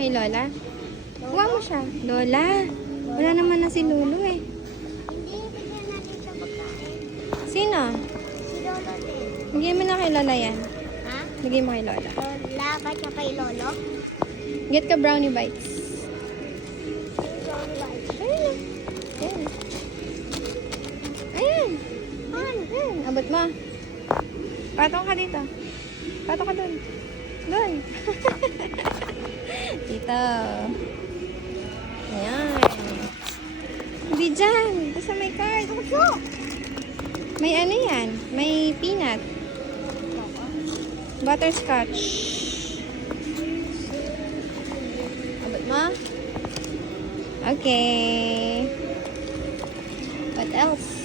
Kay Lola? Kuha mo siya. Lola. Wala naman na si Lolo eh. Hindi, bigyan natin sa pagkain. Sino? Si Lolo din. Bigyan mo na kay Lola yan. Ha? Bigyan mo kay Lola. Lola, ba't siya kay Lolo? Get ka brownie bites. Lolo, ba't? Ayun. Ayan. Ayan. Ayan. Abot mo. Patong ka dito. Patong ka dun. Dun. Dito. Ayan. Hindi dyan. Ito sa may card. May ano yan? May peanut. Butterscotch. Abot mo? Okay. What else?